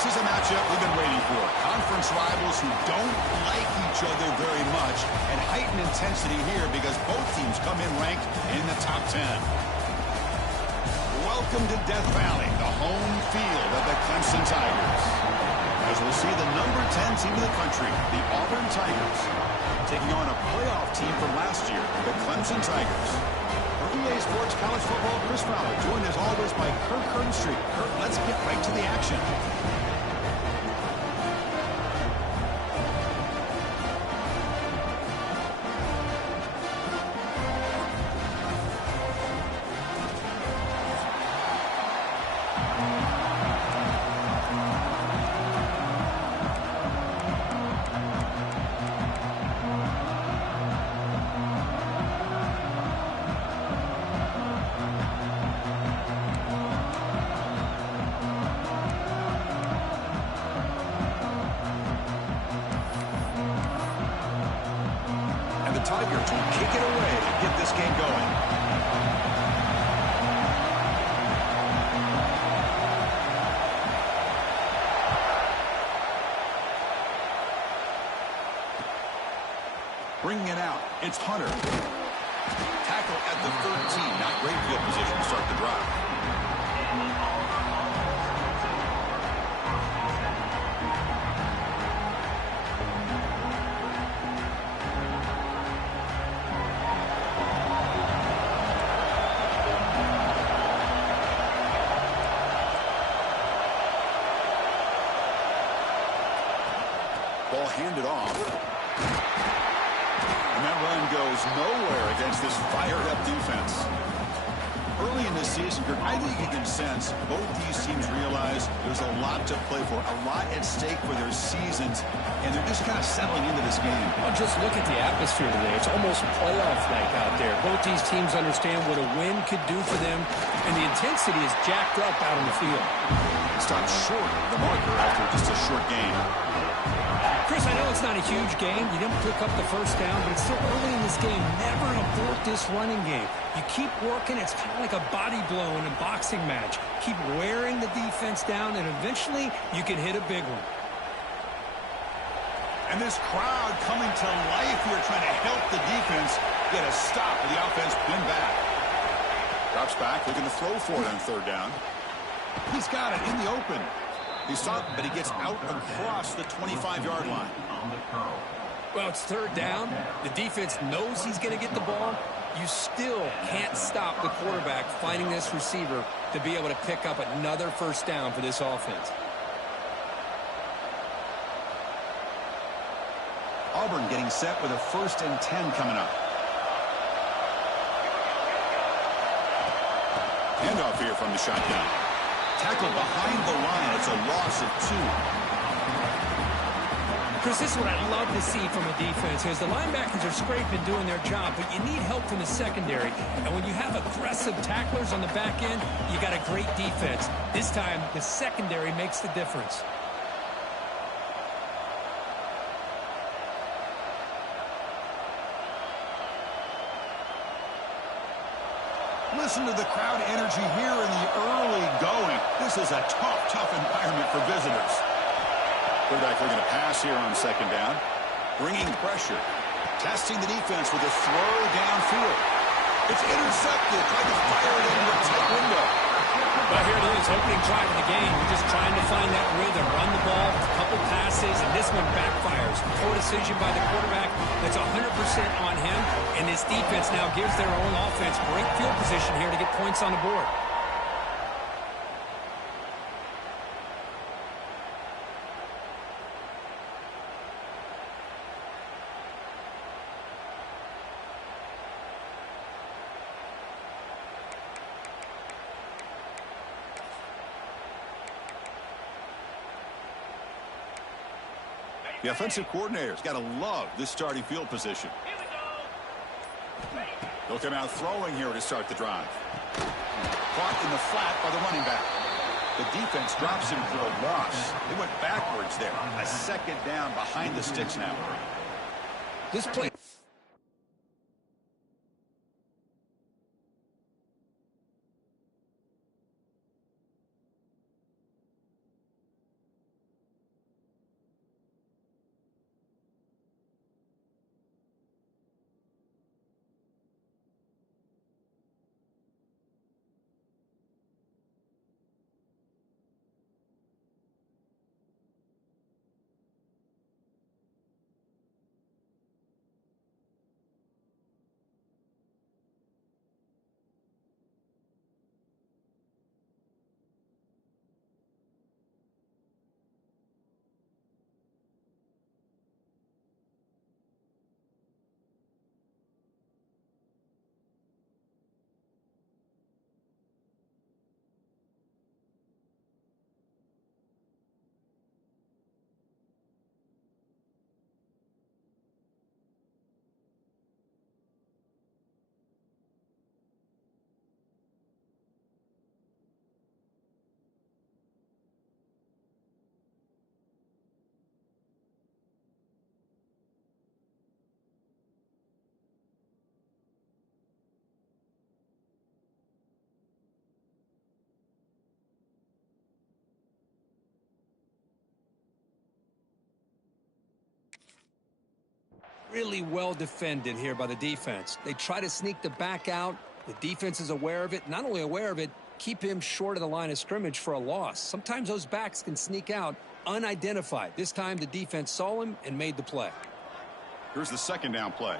This is a matchup we've been waiting for. Conference rivals who don't like each other very much, and heightened intensity here because both teams come in ranked in the top 10. Welcome to Death Valley, the home field of the Clemson Tigers. As we'll see the number 10 team in the country, the Auburn Tigers, taking on a playoff team from last year, the Clemson Tigers. For EA Sports College Football, Chris Fowler, joined as always by Kirk Kernstreet. Kirk, let's get right to the action. Tigers will kick it away to get this game going. Bringing it out, it's Hunter. Tackle at the 13, not great field position to start the drive. Ball handed off. And that run goes nowhere against this fired-up defense. Early in this season, I think you can sense both these teams realize there's a lot to play for, a lot at stake for their seasons, and they're just kind of settling into this game. Well, just look at the atmosphere today. It's almost playoff-like out there. Both these teams understand what a win could do for them, and the intensity is jacked up out on the field. Stopped short of the marker after just a short game. Chris, I know it's not a huge game. You didn't pick up the first down, but it's still early in this game. Never abort this running game. You keep working. It's kind of like a body blow in a boxing match. Keep wearing the defense down, and eventually you can hit a big one. And this crowd coming to life here trying to help the defense get a stop with the offense pinned back. Drops back, looking to throw for it on third down. He's got it in the open. He stopped, but he gets out across the 25-yard line. Well, it's third down. The defense knows he's going to get the ball. You still can't stop the quarterback finding this receiver to be able to pick up another first down for this offense. Auburn getting set with a 1st and 10 coming up. Handoff here from the shotgun. Tackled behind the line. It's a loss of 2. Chris, this is what I love to see from a defense is the linebackers are scraping, doing their job, but you need help from the secondary. And when you have aggressive tacklers on the back end, you got a great defense. This time, the secondary makes the difference. Listen to the crowd energy here in the early going. This is a tough environment for visitors. Quarterback looking to pass here on second down. Bringing pressure. Testing the defense with a throw downfield. It's intercepted. Tried to fire it into a tight window. Well, here it is, opening drive of the game. You're just trying to find that rhythm. Run the ball, a couple couple passes, and this one backfires. Poor decision by the quarterback. That's 100% on him, and this defense now gives their own offense great field position here to get points on the board. The offensive coordinator's got to love this starting field position. They'll come out throwing here to start the drive. Caught in the flat by the running back. The defense drops him for a loss. They went backwards there. A second down behind the sticks now. This play. Really well defended here by the defense. They try to sneak the back out. The defense is aware of it. Not only aware of it, keep him short of the line of scrimmage for a loss. Sometimes those backs can sneak out unidentified. This time the defense saw him and made the play. Here's the second down play.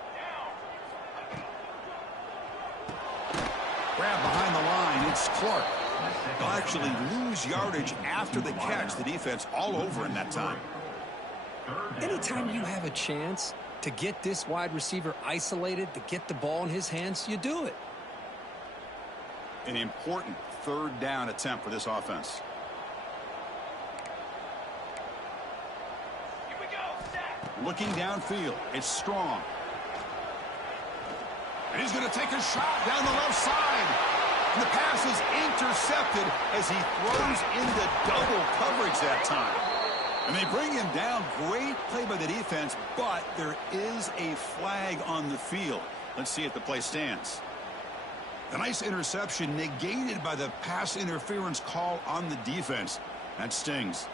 Grab behind the line. It's Clark. They'll actually lose yardage after the catch. The defense all over him that time. Anytime you have a chance to get this wide receiver isolated, to get the ball in his hands, you do it. An important third down attempt for this offense. Here we go. Looking downfield, it's Strong. And he's going to take a shot down the left side. And the pass is intercepted as he throws into double coverage that time. And they bring him down. Great play by the defense, but there is a flag on the field. Let's see if the play stands. A nice interception negated by the pass interference call on the defense. That stings.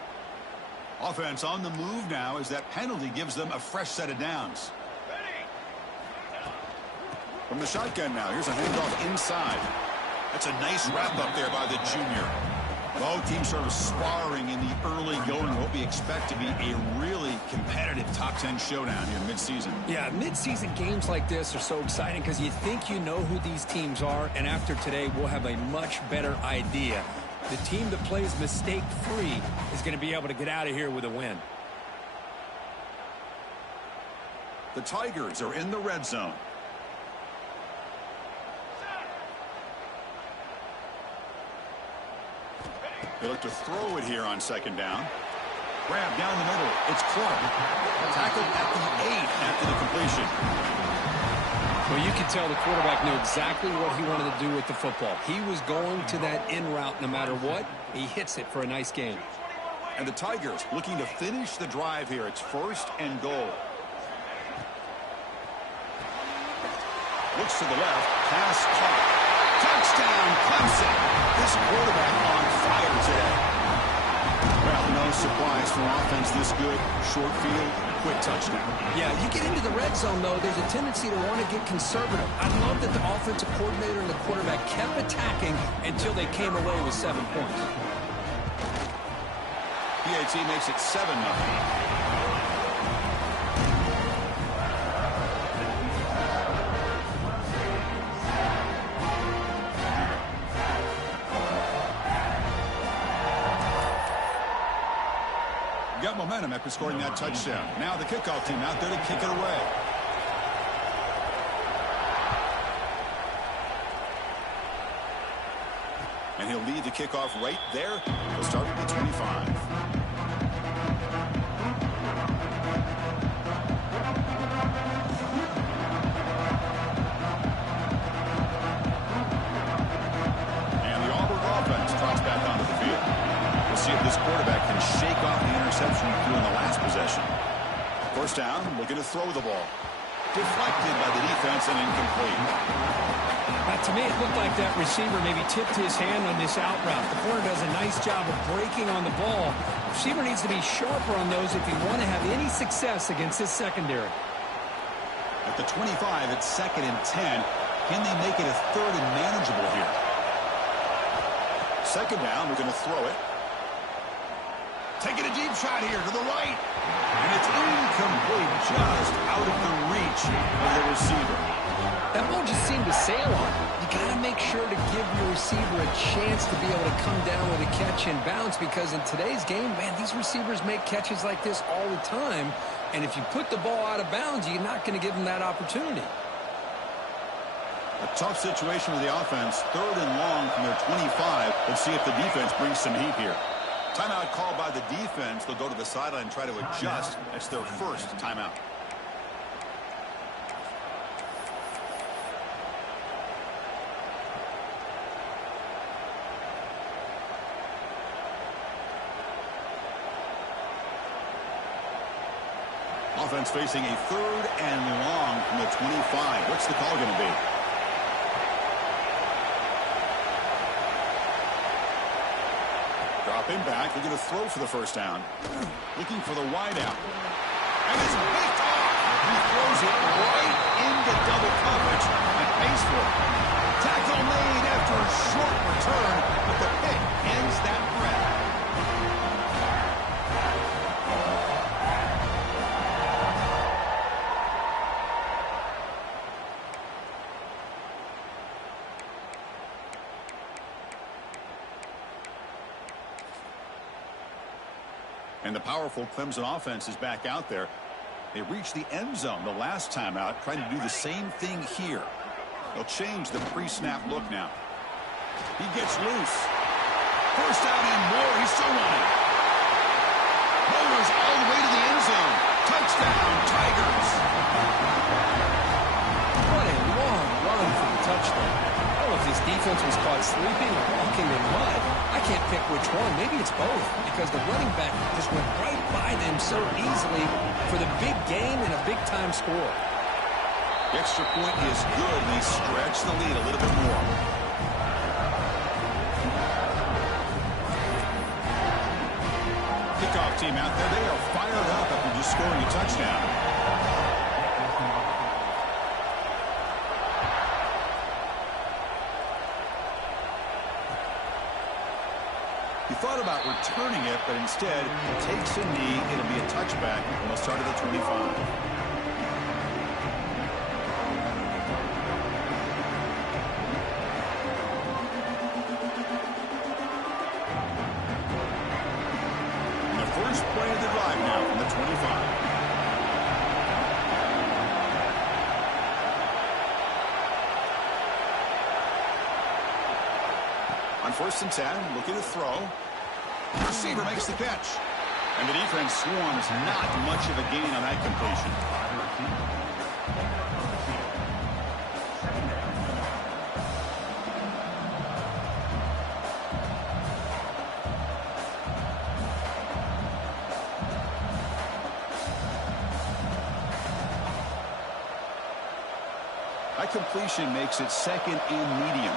Offense on the move now as that penalty gives them a fresh set of downs. From the shotgun now, here's a handoff inside. That's a nice wrap up there by the junior. Both teams sort of sparring in the early going, what we expect to be a really competitive top 10 showdown here midseason. Yeah, midseason games like this are so exciting because you think you know who these teams are, and after today we'll have a much better idea. The team that plays mistake-free is going to be able to get out of here with a win. The Tigers are in the red zone. They look to throw it here on second down. Grab down the middle. It's Clark. Tackled at the 8 after the completion. Well, you can tell the quarterback knew exactly what he wanted to do with the football. He was going to that in route no matter what. He hits it for a nice gain. And the Tigers looking to finish the drive here. It's 1st and goal. Looks to the left. Pass caught. Touchdown, Clemson. This quarterback on fire today. Well, no surprise for offense this good. Short field, quick touchdown. Yeah, you get into the red zone, though, there's a tendency to want to get conservative. I love that the offensive coordinator and the quarterback kept attacking until they came away with 7 points. He PAT makes it 7-0. Got momentum after scoring that touchdown. Now the kickoff team out there to kick it away. And he'll lead the kickoff right there. He'll start with the 25. And the Auburn offense trots back onto the field. We'll see if this quarterback can shake off the interception he threw in the last possession. First down, looking to throw the ball. Deflected by the defense and incomplete. To me, it looked like that receiver maybe tipped his hand on this out route. The corner does a nice job of breaking on the ball. The receiver needs to be sharper on those if you want to have any success against this secondary. At the 25, it's 2nd and 10. Can they make it a 3rd and manageable here? 2nd down, we're going to throw it. Taking a deep shot here to the right. And it's incomplete, just out of the reach of the receiver. That ball just seemed to sail on. You got to make sure to give your receiver a chance to be able to come down with a catch and bounce, because in today's game, man, these receivers make catches like this all the time. And if you put the ball out of bounds, you're not going to give them that opportunity. A tough situation with the offense. 3rd and long from their 25. Let's see if the defense brings some heat here. Timeout called by the defense. They'll go to the sideline and try to adjust. That's their first timeout. Offense facing a 3rd and long from the 25. What's the call going to be? Dropping back. They're going to throw for the first down. Looking for the wide out. And it's picked off. He throws it right into double coverage and pays for it. Tackle made after a short return, but the pick ends that threat. And the powerful Clemson offense is back out there. They reached the end zone the last time out, trying to do the same thing here. They'll change the pre-snap look now. He gets loose. First down and more. He's still running. Motors all the way to the end zone. Touchdown, Tigers. What a long run for the touchdown. I don't know if this defense was caught sleeping or walking in mud. I can't pick which one. Maybe it's both, because the running back just went right by them so easily for the big gain and a big-time score. The extra point is good. They stretch the lead a little bit more. Kickoff team out there. They are fired up after just scoring a touchdown. He thought about returning it, but instead takes a knee. It'll be a touchback, and they'll start at the 25. Play of the drive now from the 25. On 1st and 10, looking to throw. Receiver makes the catch. And the defense swarms not much of a gain on that completion. That completion makes it 2nd and medium.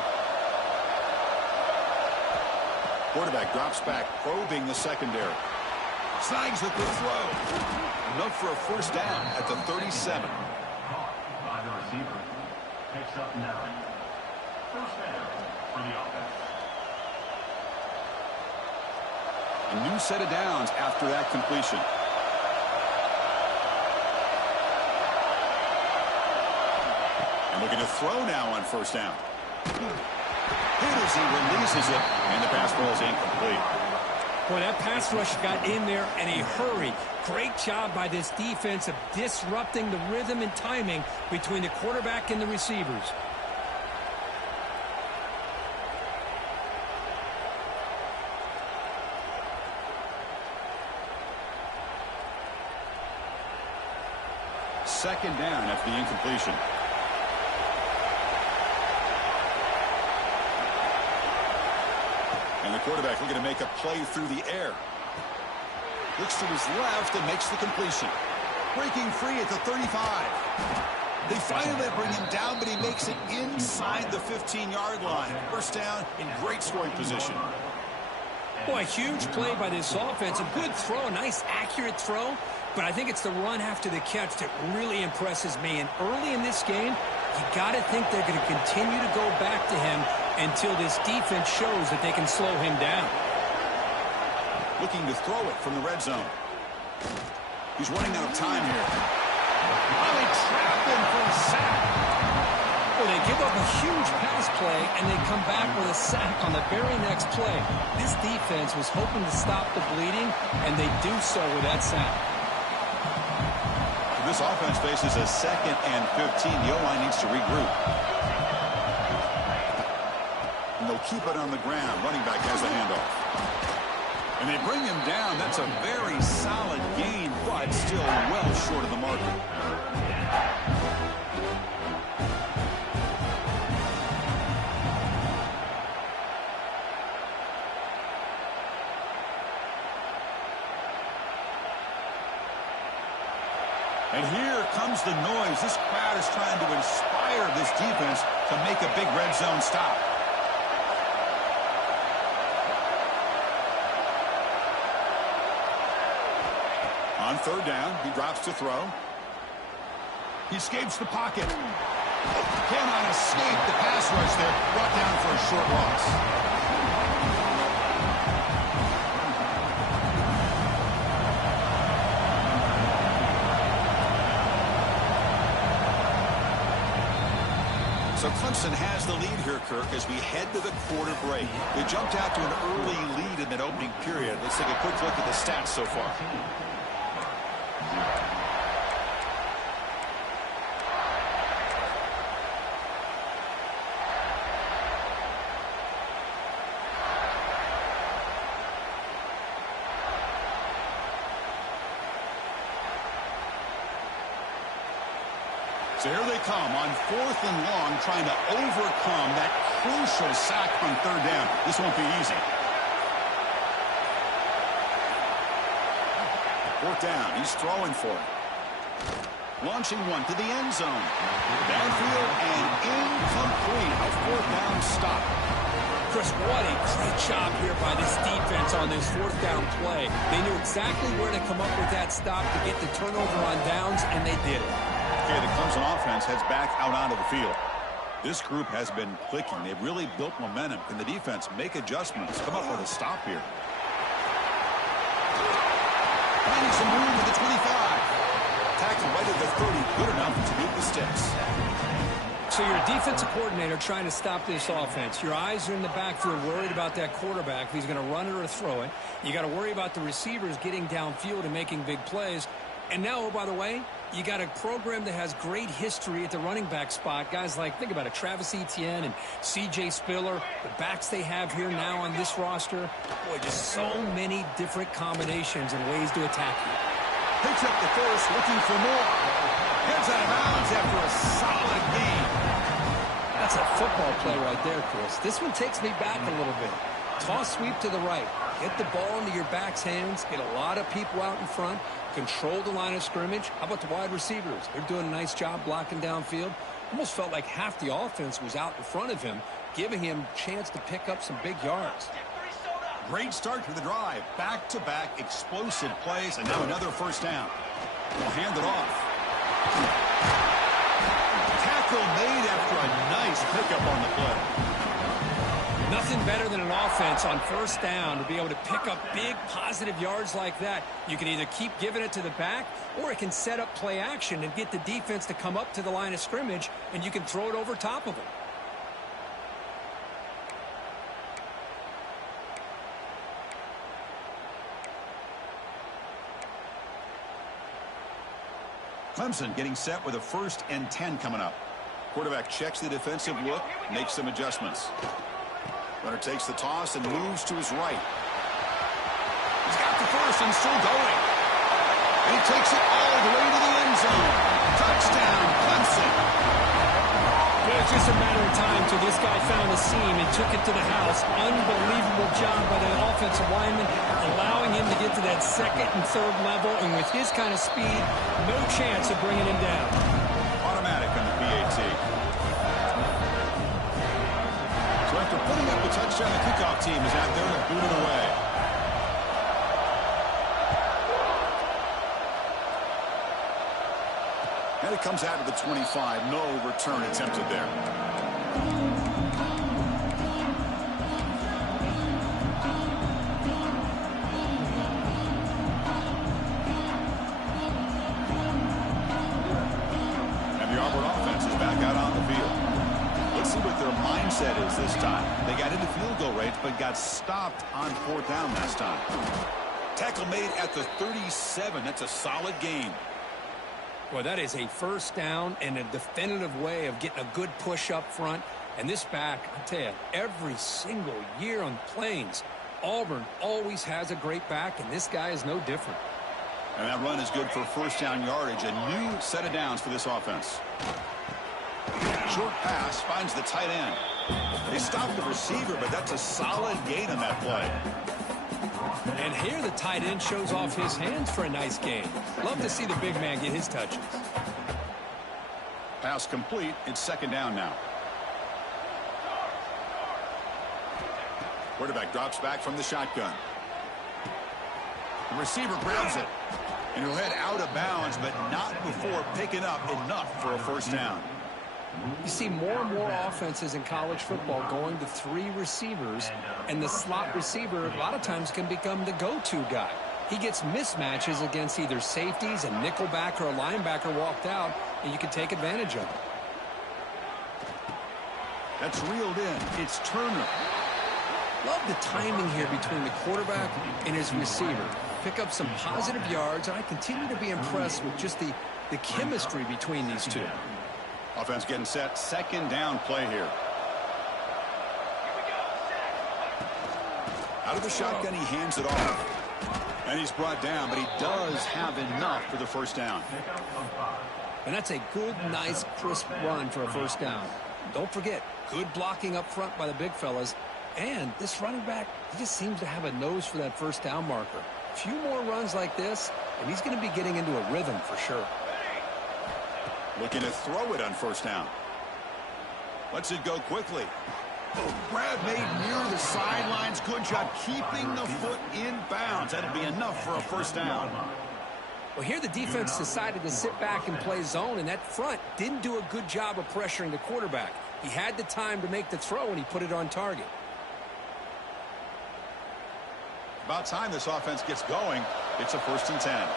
Quarterback drops back, probing the secondary. Snags with the throw. Enough for a first down at the 37. By the receiver. Picks up 9. First down for the offense. A new set of downs after that completion. And looking to throw now on first down. Hit as he releases it, and the pass ball is incomplete. Boy, that pass rush got in there in a hurry. Great job by this defense of disrupting the rhythm and timing between the quarterback and the receivers. Second down after the incompletion. And the quarterback looking to make a play through the air. Looks to his left and makes the completion. Breaking free at the 35. They finally bring him down, but he makes it inside the 15-yard line. First down in great scoring position. Boy, huge play by this offense. A good throw, a nice accurate throw. But I think it's the run after the catch that really impresses me. And early in this game, you got to think they're going to continue to go back to him until this defense shows that they can slow him down. Looking to throw it from the red zone. He's running out of time here. Oh, they trap him for a sack. Well, they give up a huge pass play, and they come back with a sack on the very next play. This defense was hoping to stop the bleeding, and they do so with that sack. This offense faces a 2nd and 15. The O-line needs to regroup. And they'll keep it on the ground. Running back has the handoff. And they bring him down. That's a very solid gain, but still well short of the marker. And here comes the noise. This crowd is trying to inspire this defense to make a big red zone stop. On third down, he drops to throw. He escapes the pocket. Cannot escape the pass rush there. Brought down for a short loss. So Clemson has the lead here, Kirk, as we head to the quarter break. They jumped out to an early lead in that opening period. Let's take a quick look at the stats so far. So here they come on 4th and long, trying to overcome that crucial sack on third down. This won't be easy. 4th down, he's throwing for it. Launching one to the end zone. Downfield and incomplete. A 4th down stop. Chris, what a great job here by this defense on this 4th down play. They knew exactly where to come up with that stop to get the turnover on downs, and they did it. Okay, the Clemson offense heads back out onto the field. This group has been clicking. They've really built momentum. Can the defense make adjustments? Come up with a stop here. Finding some room at the 25. Tackle right at the 30. Good enough to beat the sticks. So you're a defensive coordinator trying to stop this offense. Your eyes are in the backfield, worried about that quarterback, if he's going to run it or throw it. You got to worry about the receivers getting downfield and making big plays. And now, oh, by the way, you got a program that has great history at the running back spot. Guys like, think about it, Travis Etienne and C.J. Spiller, the backs they have here now on this roster. Boy, just so many different combinations and ways to attack you. Picks up the first, looking for more. Heads out of bounds after a solid gain. That's a football play right there, Chris. This one takes me back a little bit. Toss sweep to the right. Get the ball into your back's hands. Get a lot of people out in front. Control the line of scrimmage. How about the wide receivers? They're doing a nice job blocking downfield. Almost felt like half the offense was out in front of him, giving him a chance to pick up some big yards. Great start to the drive. Back-to-back explosive plays, and now another first down. We'll hand it off. Tackle made after a nice pickup on the play. Nothing better than an offense on first down to be able to pick up big positive yards like that. You can either keep giving it to the back, or it can set up play action and get the defense to come up to the line of scrimmage, and you can throw it over top of them. Clemson getting set with a 1st and 10 coming up. Quarterback checks the defensive look, makes some adjustments. Runner takes the toss and moves to his right. He's got the first and still going. And he takes it all the way to the end zone. Touchdown, Clemson. Well, it's just a matter of time till this guy found a seam and took it to the house. Unbelievable job by the offensive lineman, allowing him to get to that 2nd and 3rd level. And with his kind of speed, no chance of bringing him down. Automatic on the PAT. So after putting up the touchdown, the kickoff team is out there to boot it away. And it comes out to the 25. No return attempted there. And the Auburn offense is back out on the field. Let's see what their mindset is this time. They got into field goal range, but got stopped on 4th down last time. Tackle made at the 37. That's a solid gain. Well, that is a first down and a definitive way of getting a good push up front. And this back, I tell you, every single year on Plains, Auburn always has a great back, and this guy is no different. And that run is good for 1st down yardage. A new set of downs for this offense. Short pass finds the tight end. They stopped the receiver, but that's a solid gain on that play. And here the tight end shows off his hands for a nice gain. Love to see the big man get his touches. Pass complete. It's 2nd down now. Quarterback drops back from the shotgun. The receiver grabs it. And he'll head out of bounds, but not before picking up enough for a 1st down. You see more and more offenses in college football going to 3 receivers, and the slot receiver a lot of times can become the go-to guy. He gets mismatches against either safeties, a nickelback, or a linebacker walked out, and you can take advantage of it. That's reeled in. It's Turner. Love the timing here between the quarterback and his receiver. Pick up some positive yards, and I continue to be impressed with just the chemistry between these two. Offense getting set. 2nd down play here. Out of the shotgun, he hands it off. And he's brought down, but he does have enough for the 1st down. And that's a good, nice, crisp run for a 1st down. Don't forget, good blocking up front by the big fellas. And this running back, he just seems to have a nose for that 1st down marker. A few more runs like this, and he's going to be getting into a rhythm for sure. Looking to throw it on 1st down. Lets it go quickly. Grab made near the sidelines. Good job keeping the foot in bounds. That'll be enough for a 1st down. Well, here the defense decided to sit back and play zone, and that front didn't do a good job of pressuring the quarterback. He had the time to make the throw, and he put it on target. About time this offense gets going. It's a 1st and 10.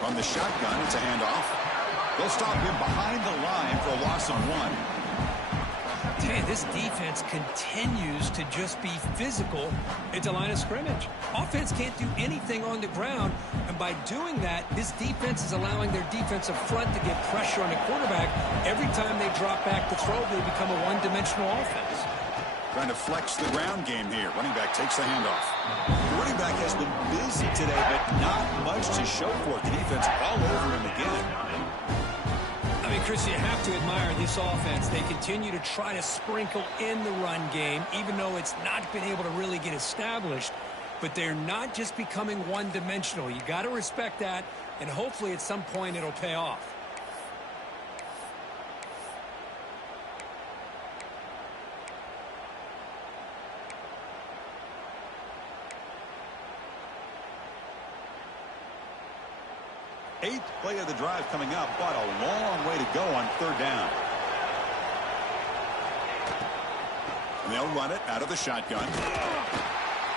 From the shotgun, it's a handoff. They'll stop him behind the line for a loss of 1. Hey, this defense continues to just be physical at the line of scrimmage. Offense can't do anything on the ground, and by doing that, this defense is allowing their defensive front to get pressure on the quarterback. Every time they drop back to throw, they become a one-dimensional offense. Trying to flex the ground game here. Running back takes the handoff. The running back has been busy today, but not much to show for it. The defense all over him again. I mean, Chris, you have to admire this offense. They continue to try to sprinkle in the run game, even though it's not been able to really get established. But they're not just becoming one-dimensional. You got to respect that, and hopefully at some point it'll pay off. 8th play of the drive coming up, but a long way to go on 3rd down. And they'll run it out of the shotgun.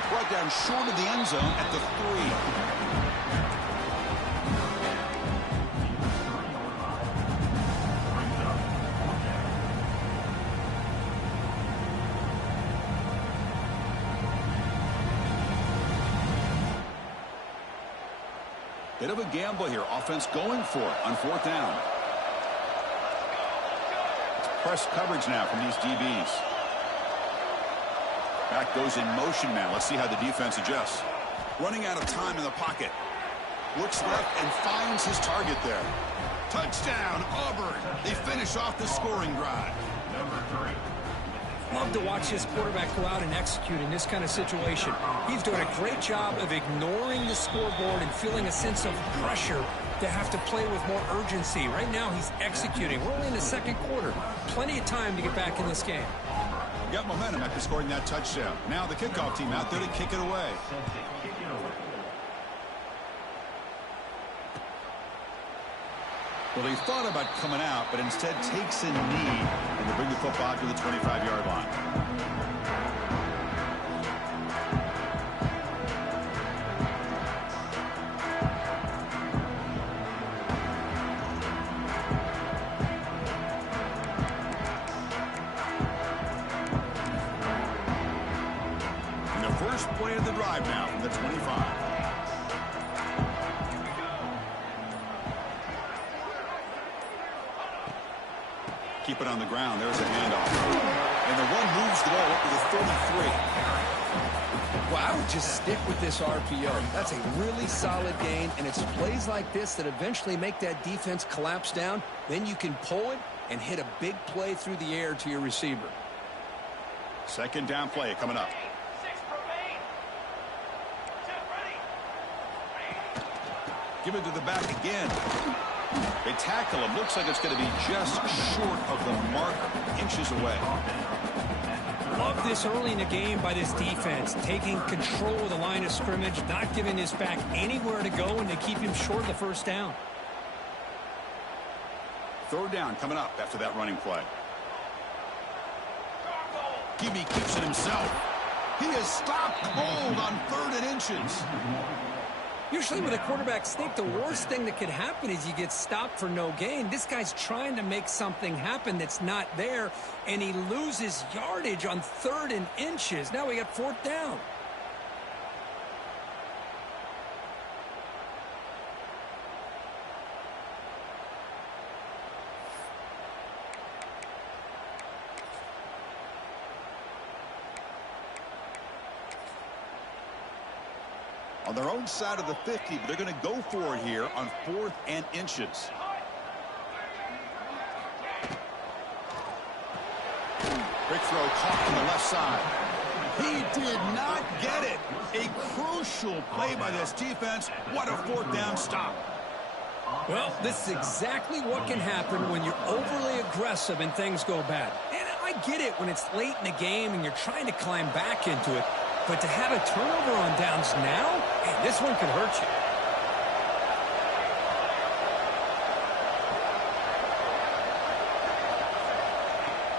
Brought down short of the end zone at the 3. Bit of a gamble here. Offense going for it on 4th down. It's press coverage now from these DBs. Back goes in motion now. Let's see how the defense adjusts. Running out of time in the pocket. Looks left and finds his target there. Touchdown, Auburn. They finish off the scoring drive. Number 3. Love to watch this quarterback go out and execute in this kind of situation. He's doing a great job of ignoring the scoreboard and feeling a sense of pressure to have to play with more urgency. Right now, he's executing. We're only in the 2nd quarter. Plenty of time to get back in this game. Got momentum after scoring that touchdown. Now the kickoff team out there to kick it away. Well, he thought about coming out, but instead takes a knee and to bring the football to the 25-yard line. And the first play of the drive now from the 25. Keep it on the ground. There's a handoff. And the one moves the ball up to the 33. Well, I would just stick with this RPO. That's a really solid gain, and it's plays like this that eventually make that defense collapse down. Then you can pull it and hit a big play through the air to your receiver. 2nd down play coming up. Give it to the back again. They tackle him. Looks like it's going to be just short of the marker, inches away. Love this early in the game by this defense, taking control of the line of scrimmage, not giving his back anywhere to go, and they keep him short of the 1st down. 3rd down coming up after that running play. QB keeps it himself. He is stopped cold on 3rd and inches. Usually with a quarterback sneak, the worst thing that could happen is you get stopped for no gain. This guy's trying to make something happen that's not there, and he loses yardage on 3rd and inches. Now we got 4th down. On their own side of the 50, but they're going to go for it here on 4th and inches. Quick throw caught on the left side. He did not get it. A crucial play by this defense. What a 4th down stop. Well, this is exactly what can happen when you're overly aggressive and things go bad. And I get it when it's late in the game and you're trying to climb back into it. But to have a turnover on downs now, hey, this one could hurt you.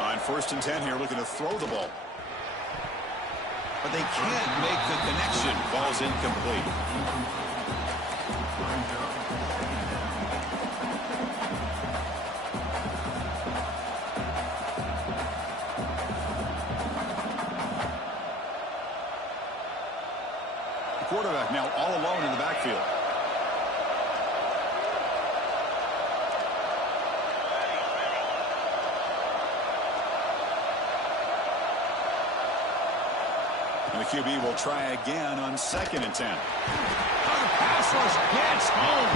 On 1st and 10 here, looking to throw the ball. But they can't make the connection. Ball's incomplete. Quarterback now all alone in the backfield. And the QB will try again on 2nd and 10. The pass rush gets home.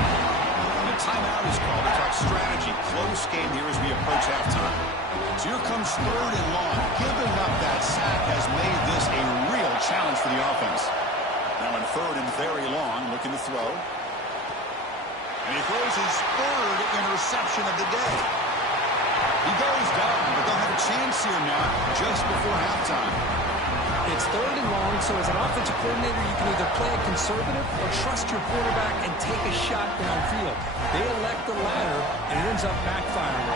The timeout is called to talk strategy. Close game here as we approach halftime. So here comes 3rd and long. Giving up that sack has made this a real challenge for the offense. Now in 3rd and very long, looking to throw. And he throws his 3rd interception of the day. He goes down, but they'll have a chance here now just before halftime. It's third and long, so as an offensive coordinator, you can either play it conservative or trust your quarterback and take a shot downfield. They elect the latter, and it ends up backfiring.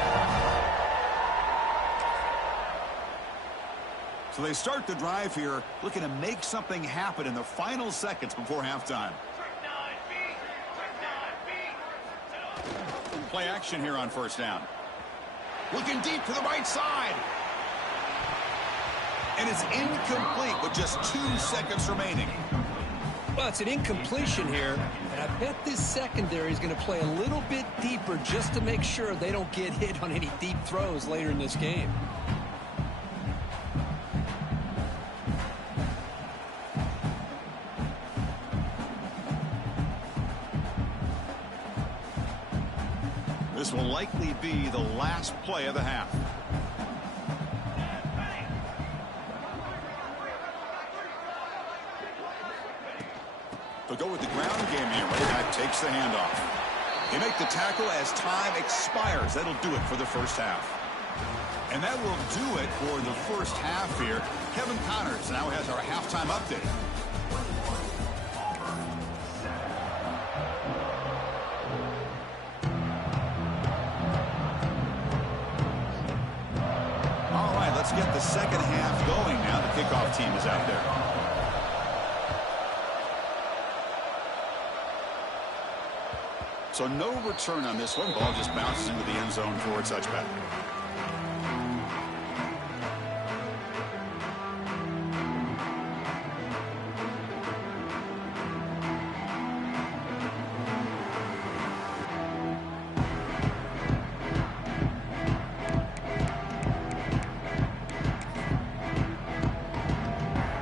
So they start the drive here, looking to make something happen in the final seconds before halftime. Play action here on first down. Looking deep to the right side. And it's incomplete with just 2 seconds remaining. Well, it's an incompletion here, and I bet this secondary is going to play a little bit deeper just to make sure they don't get hit on any deep throws later in this game. This will likely be the last play of the half. They'll go with the ground game here. Running back takes the handoff. They make the tackle as time expires. That'll do it for the first half. And that will do it for the first half here. Kevin Connors now has our halftime update. All right, let's get the second half going now. The kickoff team is out there. So no return on this one. Ball just bounces into the end zone for a touchback.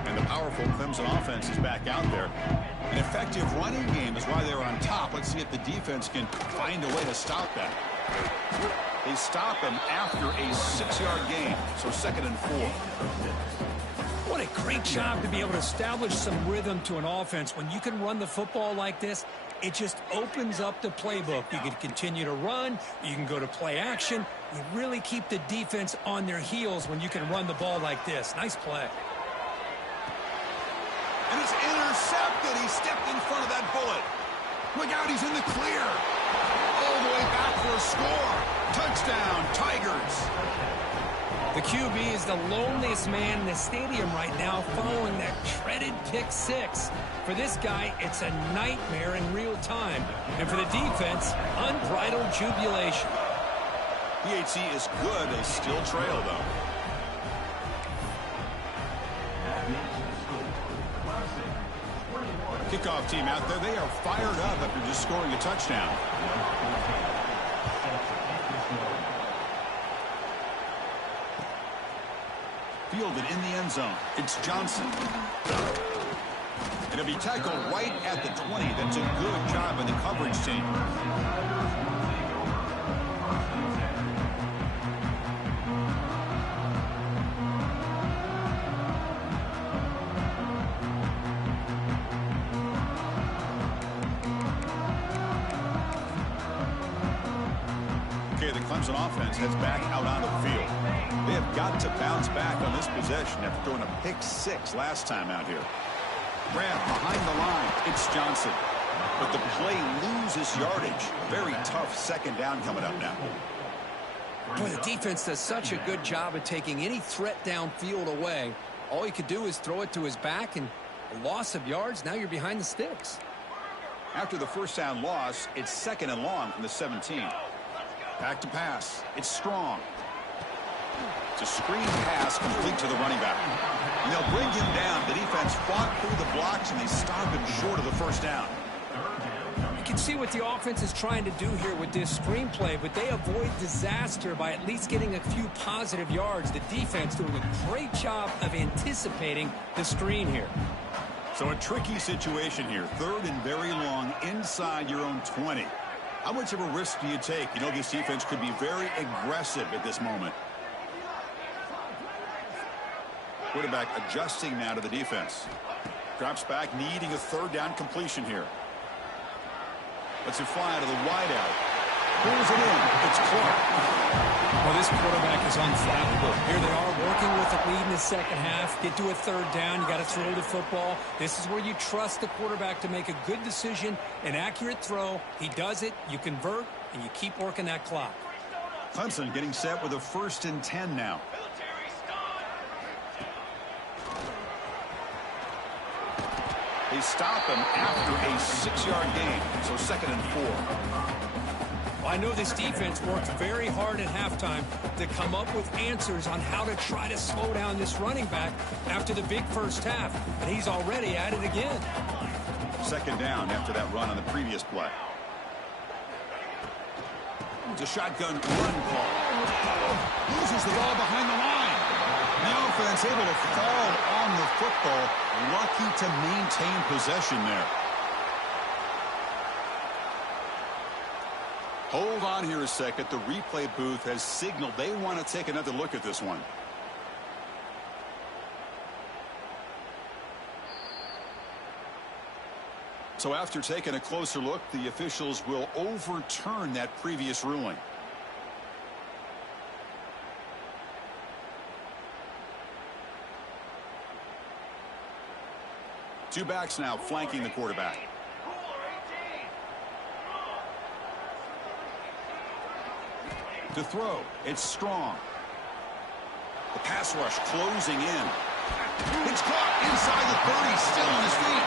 And the powerful Clemson offense is back out there. An effective running game is why they're on top. Let's see if the defense can find a way to stop that. They stop him after a 6-yard gain, so 2nd and 4. What a great job to be able to establish some rhythm to an offense. When you can run the football like this, it just opens up the playbook. You can continue to run. You can go to play action. You really keep the defense on their heels when you can run the ball like this. Nice play. And it's intercepted. He stepped in front of that bullet. Look out, he's in the clear. All the way back for a score. Touchdown, Tigers. The QB is the loneliest man in the stadium right now following that treaded pick 6. For this guy, it's a nightmare in real time. And for the defense, unbridled jubilation. PHC is good. They still trail, though. Kickoff team out there. They are fired up after just scoring a touchdown. Fielded in the end zone. It's Johnson. And he'll be tackled right at the 20. That's a good job by the coverage team. The Clemson offense heads back out onto the field. They have got to bounce back on this possession after throwing a pick 6 last time out here. Grab behind the line. It's Johnson. But the play loses yardage. Very tough 2nd down coming up now. Boy, the defense does such a good job of taking any threat downfield away. All you could do is throw it to his back, and a loss of yards, now you're behind the sticks. After the first down loss, it's 2nd and long from the 17. Back to pass. It's Strong. It's a screen pass complete to the running back. And they'll bring him down. The defense fought through the blocks, and they stop him short of the first down. You can see what the offense is trying to do here with this screenplay, but they avoid disaster by at least getting a few positive yards. The defense doing a great job of anticipating the screen here. So a tricky situation here. 3rd and very long inside your own 20. How much of a risk do you take? You know, this defense could be very aggressive at this moment. Quarterback adjusting now to the defense. Drops back, needing a 3rd down completion here. Lets it fly to the wideout. Pulls it in. It's Clark. Well, this quarterback is unflappable. Here they are working with the lead in the second half. Get to a third down. You got to throw the football. This is where you trust the quarterback to make a good decision, an accurate throw. He does it. You convert, and you keep working that clock. Clemson getting set with a 1st and 10 now. They stop him after a 6-yard gain, so 2nd and 4. Well, I know this defense worked very hard at halftime to come up with answers on how to try to slow down this running back after the big first half, and he's already at it again. 2nd down after that run on the previous play. It's a shotgun run call. Loses the ball behind the line. The offense able to fall on the football. Lucky to maintain possession there. Hold on here a second. The replay booth has signaled they want to take another look at this one. So after taking a closer look, the officials will overturn that previous ruling. Two backs now flanking the quarterback. To throw, it's Strong. The pass rush closing in. It's caught inside the 30, still on his feet.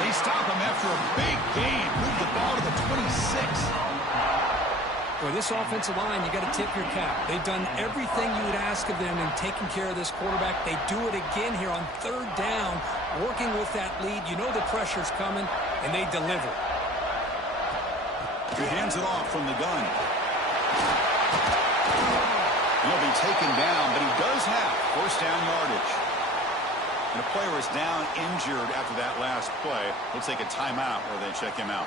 They stop him after a big gain. Move the ball to the 26. Well, this offensive line, you got to tip your cap. They've done everything you would ask of them in taking care of this quarterback. They do it again here on 3rd down, working with that lead. You know the pressure's coming, and they deliver. He hands it off from the gun. He'll be taken down, but he does have 1st down yardage. And the player is down injured after that last play. He'll take a timeout where they check him out.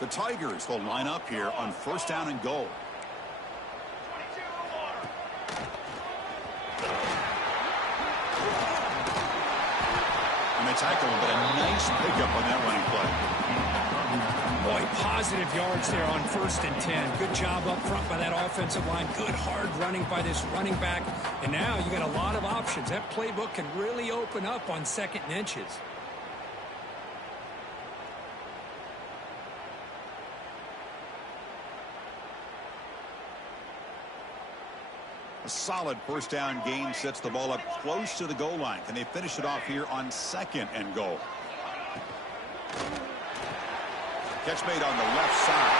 The Tigers will line up here on 1st down and goal. And they tackle him, but a nice pickup on that running play. Boy, positive yards there on 1st and 10. Good job up front by that offensive line. Good hard running by this running back. And now you got a lot of options. That playbook can really open up on 2nd and inches. A solid 1st down gain sets the ball up close to the goal line. Can they finish it off here on 2nd and goal? Catch made on the left side.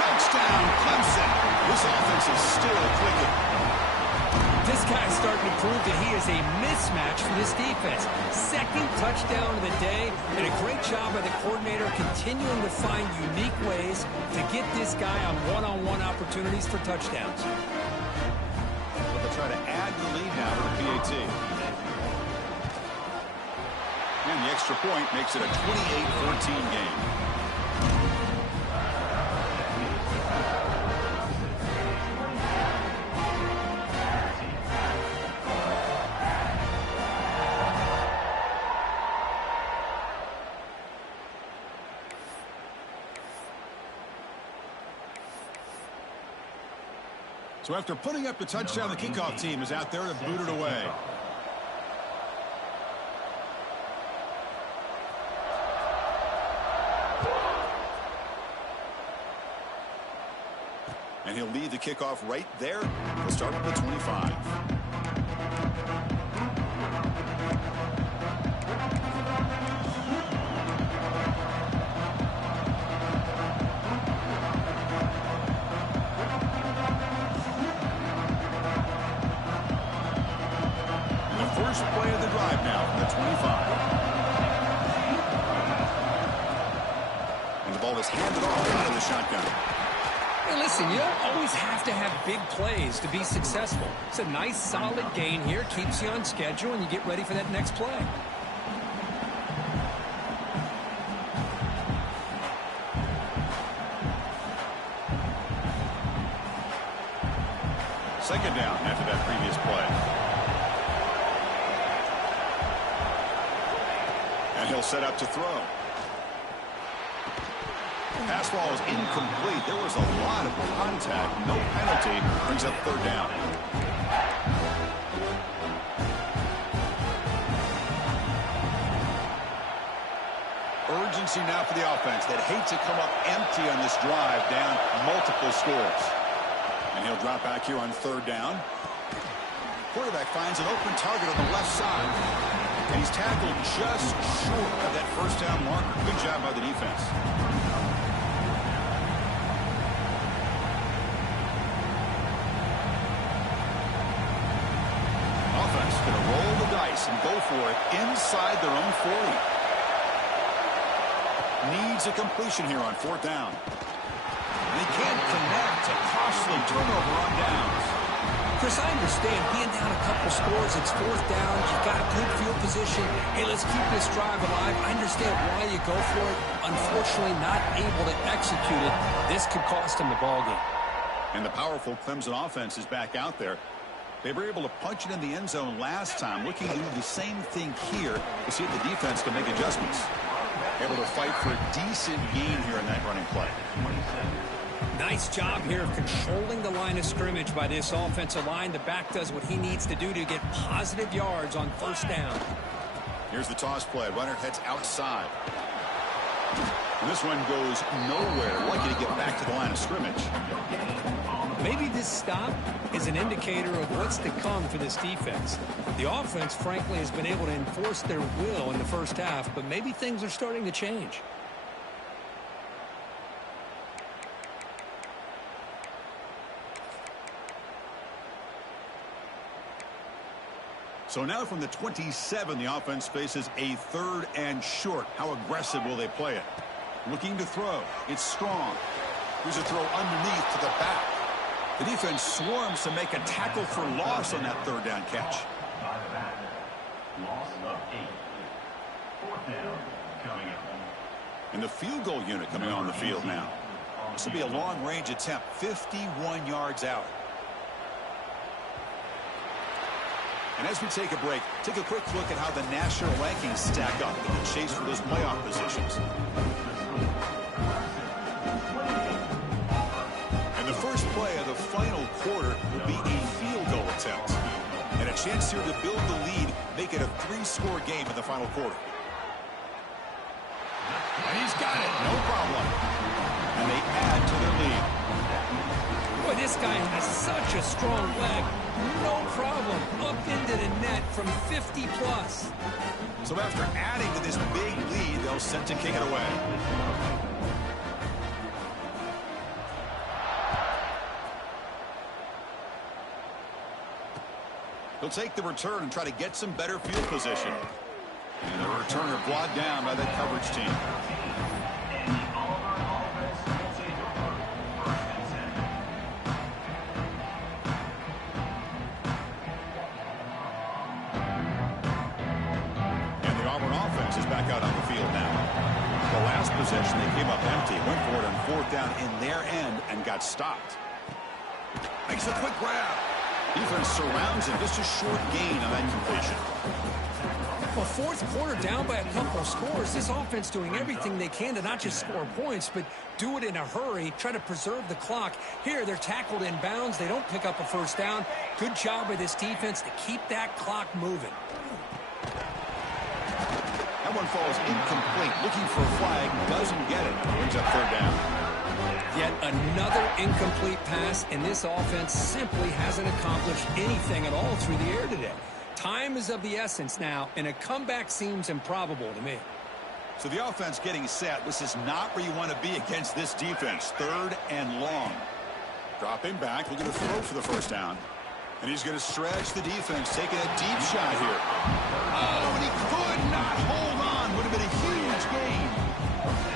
Touchdown, Clemson. This offense is still clicking. This guy's starting to prove that he is a mismatch for this defense. 2nd touchdown of the day, and a great job by the coordinator continuing to find unique ways to get this guy on one-on-one opportunities for touchdowns. But they'll try to add the lead now to the PAT. And the extra point makes it a 28-14 game. So after putting up the touchdown, the kickoff team is out there to boot it away. And he'll lead the kickoff right there. He'll start with the 25. First play of the drive now from the 25. And the ball is handed off out of the shotgun. Hey, listen, you don't always have to have big plays to be successful. It's a nice, solid gain here. Keeps you on schedule, and you get ready for that next play. Second down after that previous play. And he'll set up to throw. Pass ball is incomplete. There was a lot of contact. No penalty. Brings up third down. Urgency now for the offense that hate to come up empty on this drive, down multiple scores. And he'll drop back here on third down. Quarterback finds an open target on the left side. And he's tackled just short of that first down marker. Good job by the defense. Offense going to roll the dice and go for it inside their own 40. Needs a completion here on fourth down. And he can't connect. A costly turnover on downs. Chris, I understand being down a couple scores, it's fourth down, you've got good field position. Hey, let's keep this drive alive. I understand why you go for it. Unfortunately, not able to execute it. This could cost him the ballgame. And the powerful Clemson offense is back out there. They were able to punch it in the end zone last time. Looking to do the same thing here to see if the defense can make adjustments. Able to fight for a decent gain here in that running play. Nice job here of controlling the line of scrimmage by this offensive line. The back does what he needs to do to get positive yards on first down. Here's the toss play. Runner heads outside. And this one goes nowhere. Lucky to get back to the line of scrimmage. Maybe this stop is an indicator of what's to come for this defense. The offense, frankly, has been able to enforce their will in the first half, but maybe things are starting to change. So now from the 27, the offense faces a third and short. How aggressive will they play it? Looking to throw. It's strong. Here's a throw underneath to the back. The defense swarms to make a tackle for loss on that third down catch. Loss of 8. Fourth down coming up. And the field goal unit coming on the field now. This will be a long-range attempt, 51 yards out. And as we take a break, take a quick look at how the national rankings stack up in the chase for those playoff positions. And the first play of the final quarter will be a field goal attempt. And a chance here to build the lead, make it a 3-score game in the final quarter. And he's got it, no problem. And they add to their lead. Boy, this guy has such a strong leg. No problem. Up into the net from 50 plus. So after adding to this big lead, they'll set to kick it away. He'll take the return and try to get some better field position. And the returner brought down by that coverage team. And the Auburn offense is back out on the field now. The last possession, they came up empty, went for it on fourth down in their end and got stopped. Makes a quick grab. Defense surrounds him. Just a short gain on that completion. Well, fourth quarter down by a couple of scores. This offense doing everything they can to not just score points, but do it in a hurry, try to preserve the clock. Here, they're tackled in bounds. They don't pick up a first down. Good job by this defense to keep that clock moving. That one falls incomplete. Looking for a flag. Doesn't get it. Brings up third down. Yet another incomplete pass, and this offense simply hasn't accomplished anything at all through the air today. Time is of the essence now, and a comeback seems improbable to me. So the offense getting set. This is not where you want to be against this defense. Third and long. Dropping back, looking to throw for the first down. And he's going to stretch the defense, taking a deep shot here. Oh, and he could not hold on. Would have been a huge gain.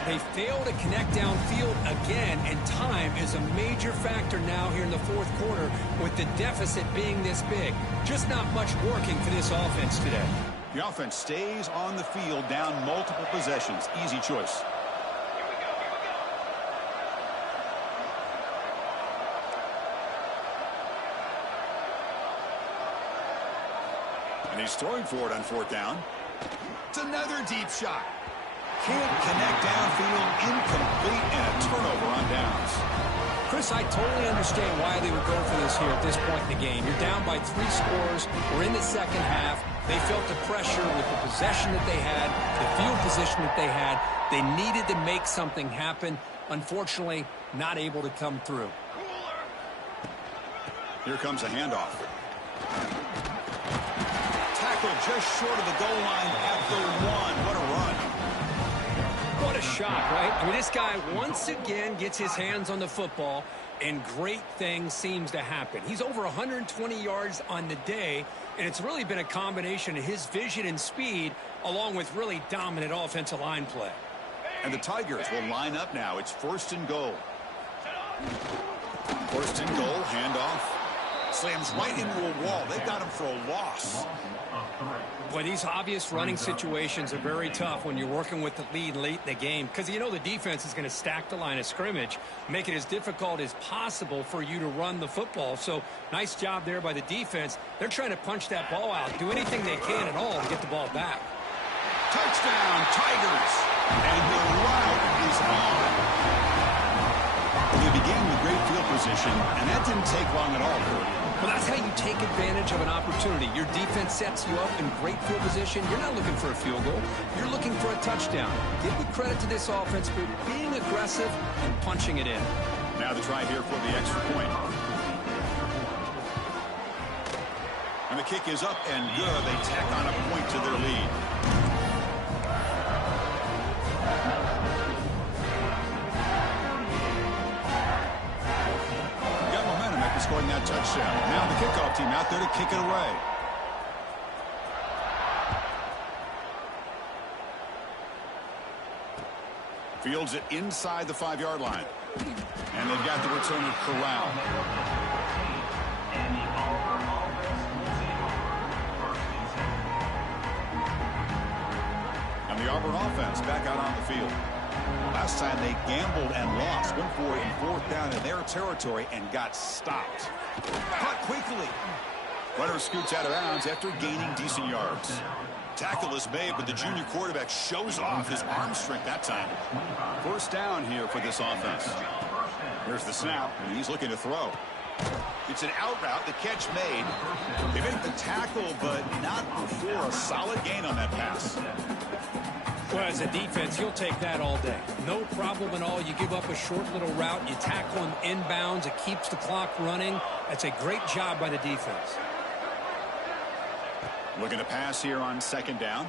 They fail to connect downfield again, and time is a major factor now here in the fourth quarter with the deficit being this big. Just not much working for this offense today. The offense stays on the field, down multiple possessions. Easy choice. And he's throwing for it on fourth down. It's another deep shot. Can't connect downfield, incomplete, and a turnover on downs. Chris, I totally understand why they would go for this here at this point in the game. You're down by 3 scores. We're in the second half. They felt the pressure with the possession that they had, the field position that they had. They needed to make something happen. Unfortunately, not able to come through. Here comes a handoff. Tackle just short of the goal line at the 1. What a run. What a shot, right? I mean, this guy once again gets his hands on the football, and great things seems to happen. He's over 120 yards on the day, and it's really been a combination of his vision and speed along with really dominant offensive line play. And the Tigers will line up now. It's 1st and goal. 1st and goal, handoff. Slams right into a wall. They got him for a loss. Boy, these obvious running situations are very tough when you're working with the lead late in the game because you know the defense is going to stack the line of scrimmage, make it as difficult as possible for you to run the football. So nice job there by the defense. They're trying to punch that ball out, do anything they can at all to get the ball back. Touchdown, Tigers. And the route is on. They began with great field position, and that didn't take long at all, Cody. Well, that's how you take advantage of an opportunity. Your defense sets you up in great field position. You're not looking for a field goal. You're looking for a touchdown. Give the credit to this offense for being aggressive and punching it in. Now the try here for the extra point. And the kick is up and good. They tack on a point to their lead. Scoring that touchdown. Now the kickoff team out there to kick it away. Fields it inside the 5-yard line. And they've got the returner corralled. And the Auburn offense back out on the field. Last time they gambled and lost. Went for it in 4th down in their territory and got stopped. Caught quickly. Runner scoots out of bounds after gaining decent yards. Tackle is made, but the junior quarterback shows off his arm strength that time. 1st down here for this offense. Here's the snap, and he's looking to throw. It's an out route, the catch made. They made the tackle, but not before a solid gain on that pass. Well, as a defense, you'll take that all day. No problem at all. You give up a short little route. You tackle him inbounds. It keeps the clock running. That's a great job by the defense. Looking to pass here on 2nd down.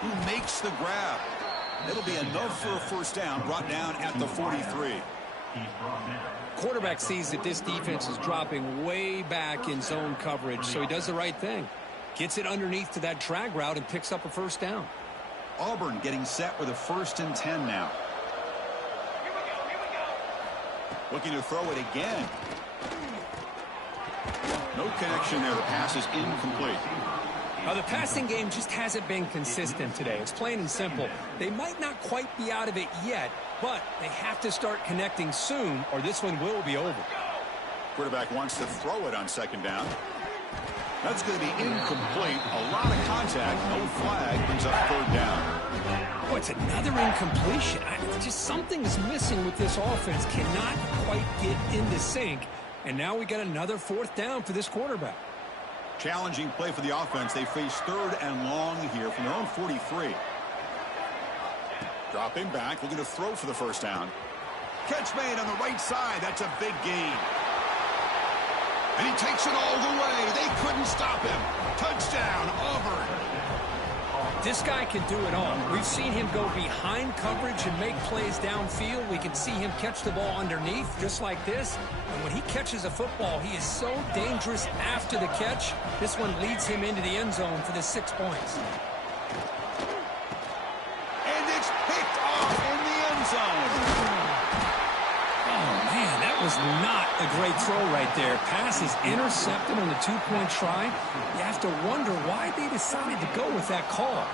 Who makes the grab? It'll be enough for a 1st down. Brought down at the 43. Quarterback sees that this defense is dropping way back in zone coverage, so he does the right thing. Gets it underneath to that drag route and picks up a 1st down. Auburn getting set with a 1st and 10 now. Looking to throw it again. No connection there. The pass is incomplete. Now, the passing game just hasn't been consistent today. It's plain and simple. They might not quite be out of it yet, but they have to start connecting soon or this one will be over. Quarterback wants to throw it on 2nd down. That's going to be incomplete. A lot of contact. No flag. Brings up 3rd down. Oh, it's another incompletion. Just something is missing with this offense. Cannot quite get into sync. And now we got another 4th down for this quarterback. Challenging play for the offense. They face 3rd and long here from their own 43. Dropping back. Looking to throw for the 1st down. Catch made on the right side. That's a big gain. And he takes it all the way. They couldn't stop him. Touchdown, Auburn. This guy can do it all. We've seen him go behind coverage and make plays downfield. We can see him catch the ball underneath just like this. And when he catches a football, he is so dangerous after the catch. This one leads him into the end zone for the 6 points. And it's picked off in the end zone. Man, that was not a great throw right there. Pass is intercepted on the 2-point try. You have to wonder why they decided to go with that call.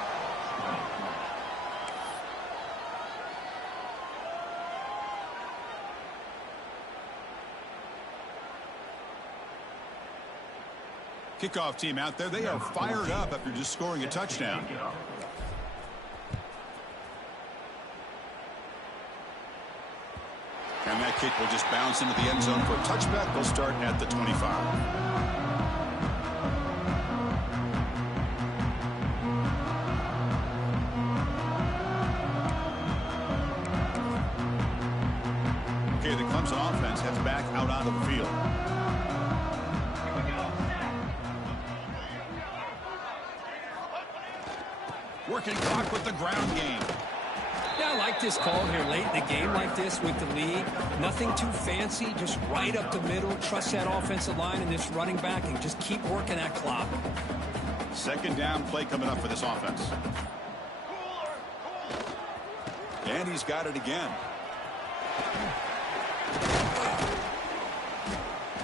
Kickoff team out there. They are fired up after just scoring a touchdown. And that kick will just bounce into the end zone for a touchback. They'll start at the 25. Okay, the Clemson offense heads back out onto the field. Working clock with the ground game. Yeah, I like this call here late in the game like this with the lead. Nothing too fancy, just right up the middle. Trust that offensive line and this running back and just keep working that clock. Second down play coming up for this offense. And he's got it again.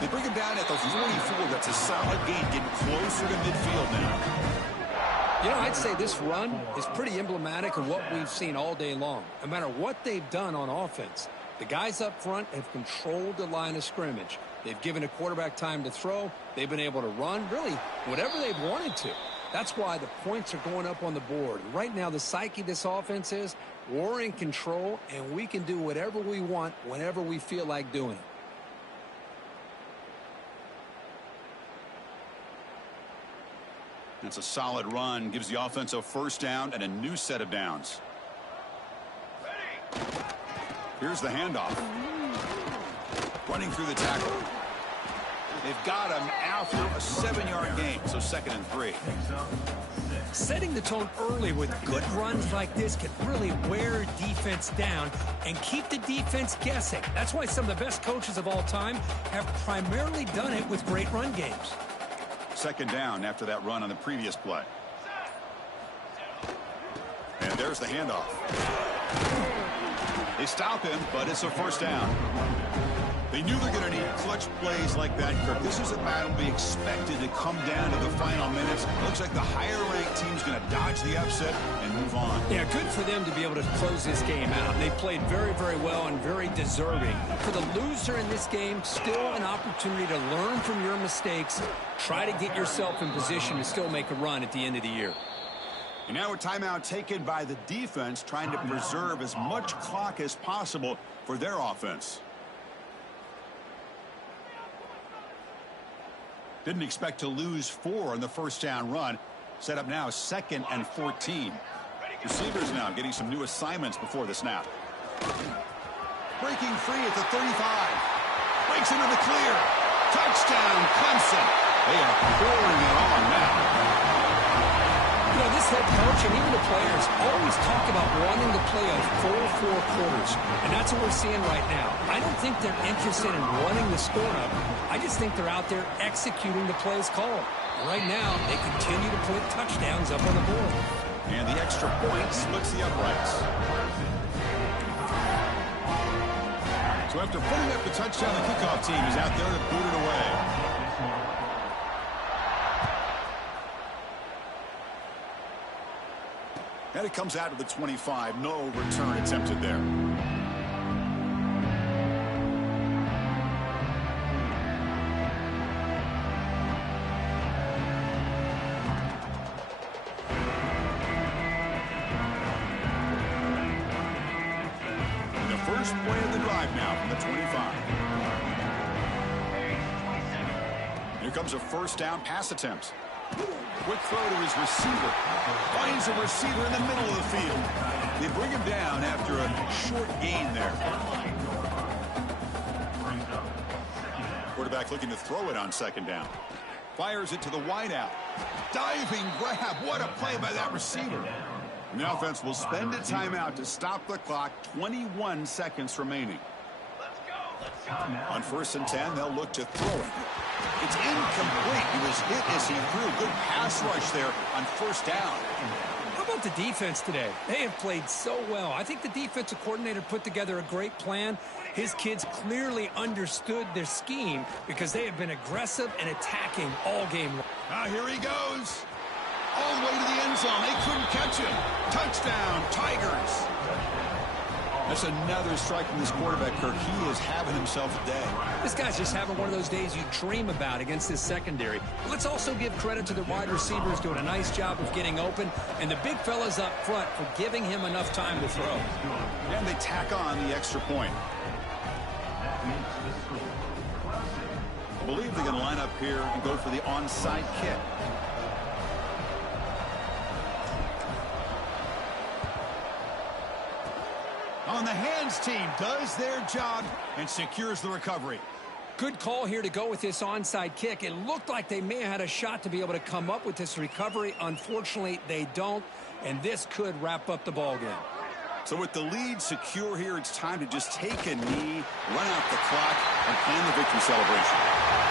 They bring him down at the 44. That's a solid gain, getting closer to midfield now. You know, I'd say this run is pretty emblematic of what we've seen all day long. No matter what they've done on offense, the guys up front have controlled the line of scrimmage. They've given a quarterback time to throw. They've been able to run, really, whatever they've wanted to. That's why the points are going up on the board. Right now, the psyche of this offense is we're in control, and we can do whatever we want whenever we feel like doing it. That's a solid run. Gives the offense a first down and a new set of downs. Here's the handoff. Running through the tackle. They've got him after a 7-yard gain, so 2nd and 3. Setting the tone early with good runs like this can really wear defense down and keep the defense guessing. That's why some of the best coaches of all time have primarily done it with great run games. 2nd down after that run on the previous play. And there's the handoff. They stop him, but it's a first down. They knew they're going to need clutch plays like that, Kirk. This is a battle to be expected to come down to the final minutes. Looks like the higher-ranked team's going to dodge the upset and move on. Yeah, good for them to be able to close this game out. They played very, very well and very deserving. For the loser in this game, still an opportunity to learn from your mistakes. Try to get yourself in position to still make a run at the end of the year. And now a timeout taken by the defense, trying to preserve as much clock as possible for their offense. Didn't expect to lose 4 on the first down run. Set up now 2nd and 14. Receivers now getting some new assignments before the snap. Breaking free at the 35. Breaks into the clear. Touchdown, Clemson. They are pouring it on now. You know, this head coach and even the players always talk about wanting to play a full 4 quarters, and that's what we're seeing right now. I don't think they're interested in running the score up. I just think they're out there executing the plays called. Right now, they continue to put touchdowns up on the board. And the extra point splits the uprights. So after putting up the touchdown, the kickoff team is out there to boot it away. And it comes out of the 25. No return attempted there. And the first play of the drive now from the 25. Here comes a first down pass attempt. Quick throw to his receiver. Finds a receiver in the middle of the field. They bring him down after a short gain there. Quarterback looking to throw it on 2nd down. Fires it to the wideout. Diving grab. What a play by that receiver. And the offense will spend a timeout to stop the clock. 21 seconds remaining. On 1st and 10, they'll look to throw it. It's incomplete. He was hit as he threw. Good pass rush there on 1st down. How about the defense today? They have played so well. I think the defensive coordinator put together a great plan. His kids clearly understood their scheme because they have been aggressive and attacking all game long. Now here he goes. All the way to the end zone. They couldn't catch him. Touchdown, Tigers. That's another strike from this quarterback, Kirk. He is having himself a day. This guy's just having one of those days you dream about against this secondary. But let's also give credit to the wide receivers doing a nice job of getting open, and the big fellas up front for giving him enough time to throw. And they tack on the extra point. believe they're going to line up here and go for the onside kick. On the hands team does their job and secures the recovery. Good call here to go with this onside kick. It looked like they may have had a shot to be able to come up with this recovery. Unfortunately, they don't, and this could wrap up the ball game. So with the lead secure here, it's time to just take a knee, run out the clock, and plan the victory celebration.